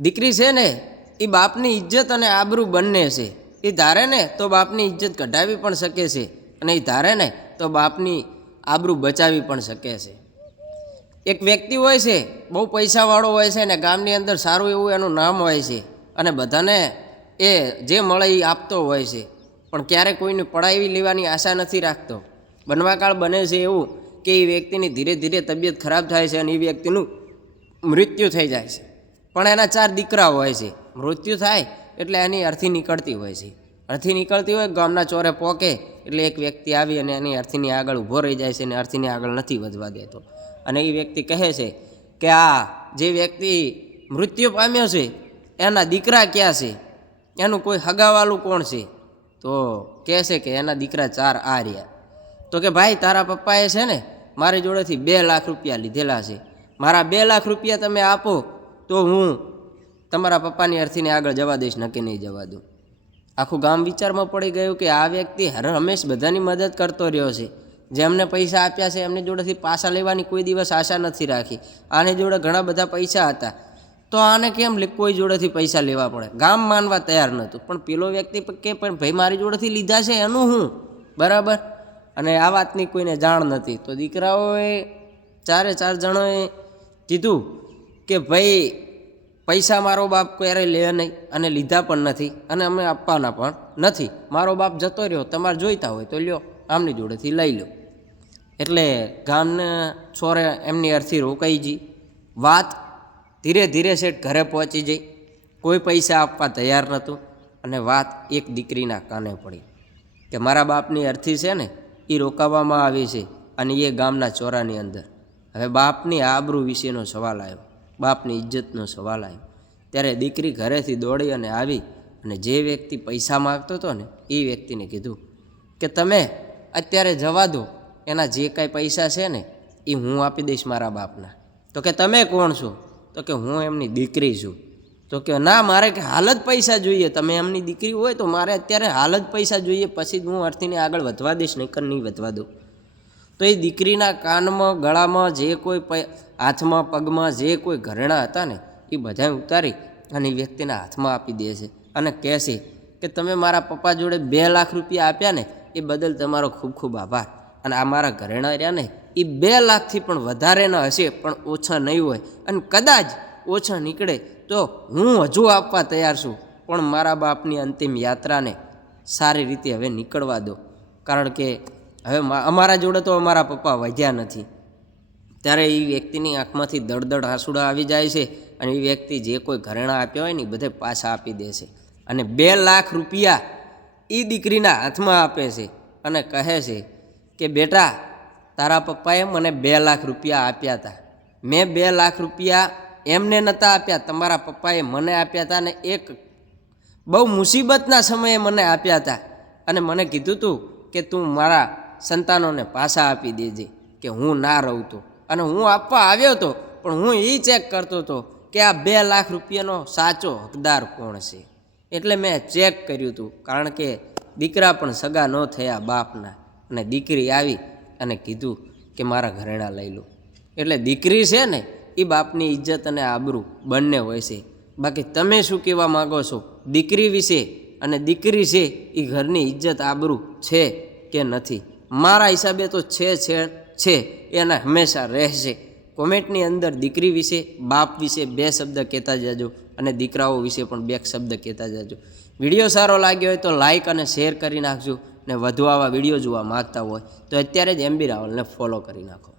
દીકરી છે ને એ બાપની ઇજ્જત અને આબરૂ બંને છે. એ ધારે ને તો બાપની ઇજ્જત કઢાવી પણ શકે છે અને એ ધારે ને તો બાપની આબરૂ બચાવી પણ શકે છે. એક વ્યક્તિ હોય છે, બહુ પૈસાવાળો હોય છે ને ગામની અંદર સારું એવું એનું નામ હોય છે અને બધાને એ જે મળે એ આપતો હોય છે. પણ ક્યારે કોઈને પડાવી લેવાની આશા નથી રાખતો. બનવાકાળ બને છે એવું કે એ વ્યક્તિની ધીરે ધીરે તબિયત ખરાબ થાય છે અને એ વ્યક્તિનું મૃત્યુ થઈ જાય છે. પણ એના ચાર દીકરા હોય છે. મૃત્યુ થાય એટલે એની અર્થી નીકળતી હોય છે. અર્થી નીકળતી હોય, ગામના ચોરે પોકે એટલે એક વ્યક્તિ આવી અને એની અર્થીની આગળ ઊભો રહી જાય છે અને અર્થીની આગળ નથી વધવા દેતો. અને એ વ્યક્તિ કહે છે કે આ જે વ્યક્તિ મૃત્યુ પામ્યો છે, એના દીકરા ક્યાં છે? એનું કોઈ હગાવાલું કોણ છે? તો કહે છે કે એના દીકરા ચાર આ રહ્યા તો કે ભાઈ, તારા પપ્પાએ છે ને મારી જોડેથી બે લાખ રૂપિયા લીધેલા છે. મારા બે લાખ રૂપિયા તમે આપો તો હું તમારા પપ્પાની અર્થીને આગળ જવા દઈશ, નક્કી નહીં જવા દઉં. આખું ગામ વિચારમાં પડી ગયું કે આ વ્યક્તિ હર હંમેશ બધાની મદદ કરતો રહ્યો છે. જેમને પૈસા આપ્યા છે, એમની જોડેથી પાછા લેવાની કોઈ દિવસ આશા નથી રાખી. આની જોડે ઘણા બધા પૈસા હતા. તો આને કેમ કોઈ જોડેથી પૈસા લેવા પડે? ગામ માનવા તૈયાર નહોતું. પણ પેલો વ્યક્તિ કે, પણ ભાઈ, મારી જોડેથી લીધા છે, એનું હું? બરાબર? અને આ વાતની કોઈને જાણ નથી. તો દીકરાઓએ ચારે ચાર જણોએ કીધું કે ભાઈ, પૈસા મારો બાપ ક્યારેય લે નહીં અને લીધા પણ નથી અને અમે આપવાના પણ નથી. મારો બાપ જતો રહ્યો, તમારે જોઈતા હોય તો લ્યો, આમની જોડેથી લઈ લો એટલે ગામના છોરે એમની અર્થી રોકાઈ જઈ વાત ધીરે ધીરે શેઠ ઘરે પહોંચી જઈ કોઈ પૈસા આપવા તૈયાર નહોતું અને વાત એક દીકરીના કાને પડી કે મારા બાપની અર્થી છે ને એ રોકાવવામાં આવી છે અને એ ગામના ચોરાની અંદર. હવે બાપની આબરૂ વિશેનો સવાલ આવ્યો. બાપની ઇજ્જતનો સવાલ આવ્યો. ત્યારે દીકરી ઘરેથી દોડી અને આવી અને જે વ્યક્તિ પૈસા માગતો હતો ને, એ વ્યક્તિને કીધું કે તમે અત્યારે જવા દો, એના જે કાંઈ પૈસા છે ને, એ હું આપી દઈશ મારા બાપના. તો કે તમે કોણ છો? તો કે હું એમની દીકરી છું. તો કે ના, મારે કે હાલ જ પૈસા જોઈએ, તમે એમની દીકરી હોય તો મારે અત્યારે હાલ જ પૈસા જોઈએ, પછી જ હું અર્થીને આગળ વધવા દઈશ નહીંકર નહીં વધવા દઉં. તો એ દીકરીના કાનમાં, ગળામાં જે કોઈ હાથમાં, પગમાં જે કોઈ ઘરેણાં હતા ને, એ બધાએ ઉતારી અને વ્યક્તિના હાથમાં આપી દે છે અને કહે છે કે તમે મારા પપ્પા જોડે બે લાખ રૂપિયા આપ્યા ને, એ બદલ તમારો ખૂબ ખૂબ આભાર. અને આ મારા ઘરેણાં રહ્યા ને, એ બે લાખથી પણ વધારેના હશે, પણ ઓછા નહીં હોય. અને કદાચ ઓછા નીકળે તો હું હજુ આપવા તૈયાર છું, પણ મારા બાપની અંતિમ યાત્રાને સારી રીતે હવે નીકળવા દો. કારણ કે હવે અમારા જોડે તો અમારા પપ્પા વધ્યા નથી. ત્યારે એ વ્યક્તિની આંખમાંથી દળદળ આંસુડા આવી જાય છે અને એ વ્યક્તિ જે કોઈ ઘરેણાં આપ્યા હોય ને એ બધે પાછા આપી દે છે. અને બે લાખ રૂપિયા એ દીકરીના હાથમાં આપે છે અને કહે છે કે, બેટા, તારા પપ્પાએ મને બે લાખ રૂપિયા આપ્યા હતા મેં બે લાખ રૂપિયા એમને નહોતા આપ્યા, તમારા પપ્પાએ મને આપ્યા હતા ને એક બહુ મુસીબતના સમયે મને આપ્યા હતા અને મને કીધું હતું કે તું મારા સંતાનોને પાછા આપી દેજે કે હું ના રહું તો. અને હું આપવા આવ્યો હતો પણ હું એ ચેક કરતો હતો કે આ બે લાખ રૂપિયાનો સાચો હકદાર કોણ છે? એટલે મેં ચેક કર્યું હતું કારણ કે દીકરા પણ સગા ન થયા બાપના. અને દીકરી આવી અને કીધું કે મારા ઘરેણા લઈ લો. એટલે દીકરી છે ને એ બાપની ઇજ્જત અને આબરૂ બંને હોય છે. બાકી તમે શું કહેવા માગો છો? દીકરી વિશે અને દીકરી છે એ ઘરની ઇજ્જત આબરૂ છે કે નથી? મારા હિસાબે તો છે છે છે, એના હંમેશા રહેશે. કોમેન્ટની અંદર દીકરી વિશે, બાપ વિશે બે શબ્દ કહેતા જાજો અને દીકરાઓ વિશે પણ બે શબ્દ કહેતા જાજો. વીડિયો સારો લાગ્યો હોય તો લાઇક અને શેર કરી નાખજો ને વધુ આવા વીડિયો જોવા માગતા હોય તો અત્યારે જ એમબી રાવલને ફોલો કરી નાખો.